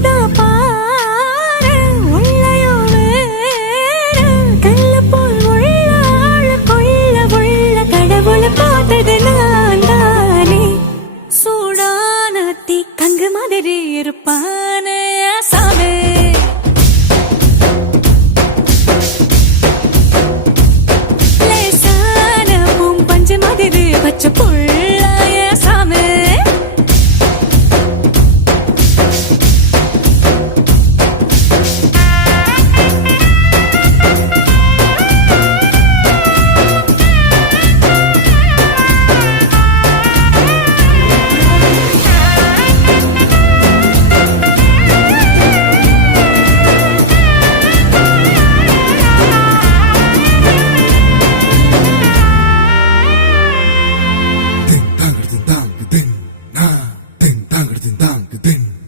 இருக்குதா பாரு உள்ளயோ வேற கல்லு போல் உள்ள ஆழ கொள்ள உள்ள கடவுளை பார்த்தது நான் தானே சூடான தீ கங்கு மாதிரி இருப்பானே சாவே லேசான பூம் பஞ்சு மாதிரி பச்சை புள்ள